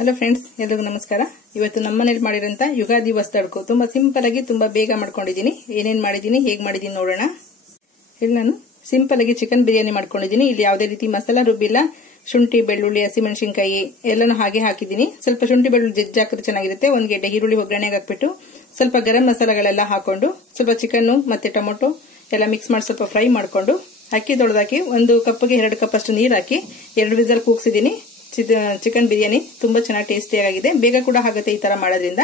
Hello friends, ಎಲ್ಲರಿಗೂ ನಮಸ್ಕಾರ. ಇವತ್ತು ನಮ್ಮ ಮನೇಲಿ ಮಾಡಿರೋಂತ ಯುಗಾದಿ ವಸ್ತಡ್ಕು ತುಂಬಾ ಸಿಂಪಲ್ ಆಗಿ ತುಂಬಾ ಬೇಗ ಮಾಡ್ಕೊಂಡಿದ್ದೀನಿ. ಏನೇನ್ ಮಾಡಿದ್ದೀನಿ, ಹೇಗೆ ಮಾಡಿದ್ದೀನಿ ನೋಡೋಣ. ಇಲ್ಲಿ ನಾನು ಸಿಂಪಲ್ ಆಗಿ ಚಿಕನ್ ಬಿರಿಯಾನಿ ಮಾಡ್ಕೊಂಡಿದ್ದೀನಿ. ಇಲ್ಲಿ ಯಾವುದೇ ರೀತಿ ಮಸಾಲಾ ರುಬ್ಬಿಲ್ಲ. ಶುಂಠಿ, ಬೆಳ್ಳುಳ್ಳಿ, ಹಸಿಮೆಣಸಿನಕಾಯಿ ಎಲ್ಲಾನು ಹಾಗೆ ಹಾಕಿದ್ದೀನಿ. ಸ್ವಲ್ಪ ಶುಂಠಿ ಬೆಳ್ಳುಳ್ಳಿ ಜಜ್ಜಿ ಹಾಕಿದ್ರೆ ಚೆನ್ನಾಗಿರುತ್ತೆ. ಒಂದ್ ಗೆಡ್ಡೆ ಈರುಳ್ಳಿ ಒಗ್ಗರಣೆಗೆ ಹಾಕ್ಬಿಟ್ಟು ಸ್ವಲ್ಪ ಗರಂ ಮಸಾಲೆಗಳೆಲ್ಲ ಹಾಕೊಂಡು ಸ್ವಲ್ಪ ಚಿಕನ್ ಮತ್ತೆ ಟೊಮೊಟೊ ಎಲ್ಲ ಮಿಕ್ಸ್ ಮಾಡಿ ಸ್ವಲ್ಪ ಫ್ರೈ ಮಾಡ್ಕೊಂಡು ಅಕ್ಕಿ ತೊಳೆದಾಕಿ 1 ಕಪ್ಗೆ 2 ಕಪ್ ಅಷ್ಟು ನೀರು ಹಾಕಿ 2 ವಿಸಲ್ ಕೂಗ್ಸಿದ್ದೀನಿ. ಚಿಕನ್ ಬಿರಿಯಾನಿ ತುಂಬಾ ಚೆನ್ನಾಗಿ ಟೇಸ್ಟಿಯಾಗಿದೆ. ಬೇಗ ಕೂಡ ಆಗುತ್ತೆ ಈ ತರ ಮಾಡೋದ್ರಿಂದ.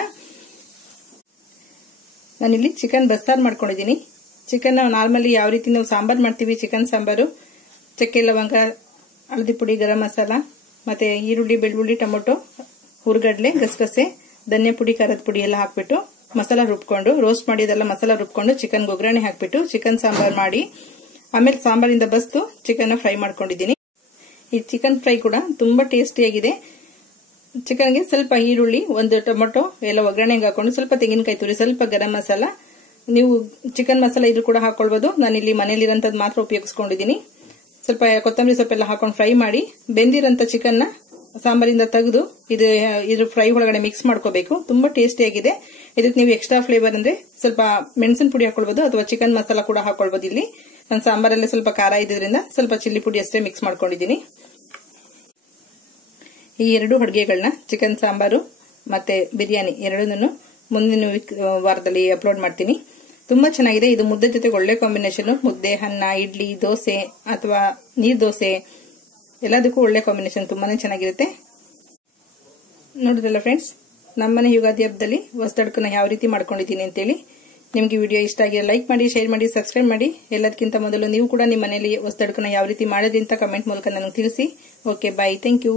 ನಾನಿಲ್ಲಿ ಚಿಕನ್ ಬಸ್ಸಾರ್ ಮಾಡ್ಕೊಂಡಿದ್ದೀನಿ. ಚಿಕನ್ ನಾರ್ಮಲಿ ಯಾವ ರೀತಿ ನಾವು ಸಾಂಬಾರ್ ಮಾಡ್ತೀವಿ, ಚಿಕನ್ ಸಾಂಬಾರು, ಚಕ್ಕೆ ಲವಂಗ, ಹಳದಿ ಪುಡಿ, ಗರಂ ಮಸಾಲ, ಮತ್ತೆ ಈರುಳ್ಳಿ, ಬೆಳ್ಳುಳ್ಳಿ, ಟೊಮೊಟೊ, ಹುರ್ಗಡ್ಲೆ, ಗಸಗಸೆ, ಧನ್ಯ ಪುಡಿ, ಖಾರದ ಪುಡಿ ಎಲ್ಲ ಹಾಕ್ಬಿಟ್ಟು ಮಸಾಲ ರುಬ್ಕೊಂಡು ರೋಸ್ಟ್ ಮಾಡಿ ಅದೆಲ್ಲ ಮಸಾಲ ರುಬ್ಕೊಂಡು ಚಿಕನ್ ಒಗ್ಗರಣೆ ಹಾಕ್ಬಿಟ್ಟು ಚಿಕನ್ ಸಾಂಬಾರ್ ಮಾಡಿ ಆಮೇಲೆ ಸಾಂಬಾರಿಂದ ಬಸ್ತು ಚಿಕನ್ ಫ್ರೈ ಮಾಡ್ಕೊಂಡಿದ್ದೀನಿ. ಈ ಚಿಕನ್ ಫ್ರೈ ಕೂಡ ತುಂಬಾ ಟೇಸ್ಟಿಯಾಗಿದೆ. ಚಿಕನ್ಗೆ ಸ್ವಲ್ಪ ಈರುಳ್ಳಿ, 1 ಟೊಮೊಟೊ ಎಲ್ಲ ಒಗ್ಗರಣೆಗೆ ಹಾಕೊಂಡು ಸ್ವಲ್ಪ ತೆಂಗಿನಕಾಯಿ ತುರಿ, ಸ್ವಲ್ಪ ಗರಂ ಮಸಾಲ, ನೀವು ಚಿಕನ್ ಮಸಾಲ ಇದು ಕೂಡ ಹಾಕೊಳ್ಬಹುದು. ನಾನಿಲ್ಲಿ ಮನೇಲಿರೋಂಥದ್ದು ಮಾತ್ರ ಉಪಯೋಗಿಸ್ಕೊಂಡಿದ್ದೀನಿ. ಸ್ವಲ್ಪ ಕೊತ್ತಂಬರಿ ಸೊಪ್ಪೆಲ್ಲ ಹಾಕೊಂಡು ಫ್ರೈ ಮಾಡಿ ಬೆಂದಿರೋಂಥ ಚಿಕನ್ ನ ಸಾಂಬಾರಿಂದ ತೆಗೆದು ಇದ್ರ ಫ್ರೈ ಒಳಗಡೆ ಮಿಕ್ಸ್ ಮಾಡ್ಕೋಬೇಕು. ತುಂಬಾ ಟೇಸ್ಟಿಯಾಗಿದೆ. ಇದಕ್ಕೆ ನೀವು ಎಕ್ಸ್ಟ್ರಾ ಫ್ಲೇವರ್ ಅಂದ್ರೆ ಸ್ವಲ್ಪ ಮೆಣಸಿನ ಪುಡಿ ಹಾಕೊಳ್ಬಹುದು ಅಥವಾ ಚಿಕನ್ ಮಸಾಲ ಕೂಡ ಹಾಕೊಳ್ಬಹುದು. ಇಲ್ಲಿ ನಾನು ಸಾಂಬಾರಲ್ಲಿ ಸ್ವಲ್ಪ ಖಾರ ಇದ್ರಿಂದ ಸ್ವಲ್ಪ ಚಿಲ್ಲಿ ಪುಡಿ ಅಷ್ಟೇ ಮಿಕ್ಸ್ ಮಾಡ್ಕೊಂಡಿದ್ದೀನಿ. ಈ 2 ಅಡುಗೆಗಳನ್ನ ಚಿಕನ್ ಸಾಂಬಾರು ಮತ್ತೆ ಬಿರಿಯಾನಿ ಎರಡನ್ನೂ ಮುಂದಿನ ವಾರದಲ್ಲಿ ಅಪ್ಲೋಡ್ ಮಾಡ್ತೀನಿ. ತುಂಬಾ ಚೆನ್ನಾಗಿದೆ. ಇದು ಮುದ್ದೆ ಜೊತೆಗೆ ಒಳ್ಳೆ ಕಾಂಬಿನೇಷನ್. ಮುದ್ದೆ, ಅನ್ನ, ಇಡ್ಲಿ, ದೋಸೆ ಅಥವಾ ನೀರ್ ದೋಸೆ ಎಲ್ಲದಕ್ಕೂ ಒಳ್ಳೆ ಕಾಂಬಿನೇಷನ್. ತುಂಬಾನೇ ಚೆನ್ನಾಗಿರುತ್ತೆ. ನೋಡಿದ್ರಲ್ಲ ಫ್ರೆಂಡ್ಸ್, ನಮ್ಮನೆ ಯುಗಾದಿ ಹಬ್ಬದಲ್ಲಿ ಹೊಸದಡ್ಕನ್ನ ಯಾವ ರೀತಿ ಮಾಡ್ಕೊಂಡಿದ್ದೀನಿ ಅಂತೇಳಿ. ನಿಮ್ಗೆ ವಿಡಿಯೋ ಇಷ್ಟ ಆಗಿದೆ ಲೈಕ್ ಮಾಡಿ, ಶೇರ್ ಮಾಡಿ, ಸಬ್ಸ್ಕ್ರೈಬ್ ಮಾಡಿ. ಎಲ್ಲದಕ್ಕಿಂತ ಮೊದಲು ನೀವು ಕೂಡ ನಿಮ್ಮ ಮನೆಯಲ್ಲಿ ಹೊಸದಡ್ಕನ್ನ ಯಾವ ರೀತಿ ಮಾಡಿದ್ರಿ ಅಂತ ಕಮೆಂಟ್ ಮೂಲಕ ನನಗೆ ತಿಳಿಸಿ. Okay, bye, thank you.